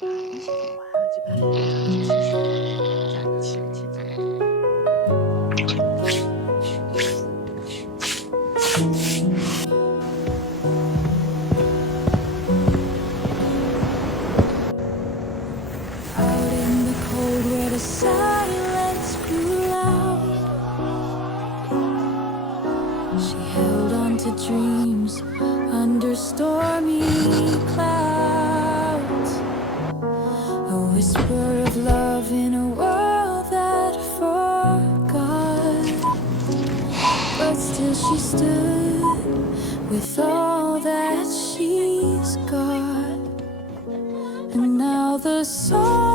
把东西做完了，就把平常这些事情在一起做。Out in the cold where the silence grew loud, she held on to dreams under stormy clouds. A whisper of love in a world that forgot, but still she stood with all that she's got. And now the song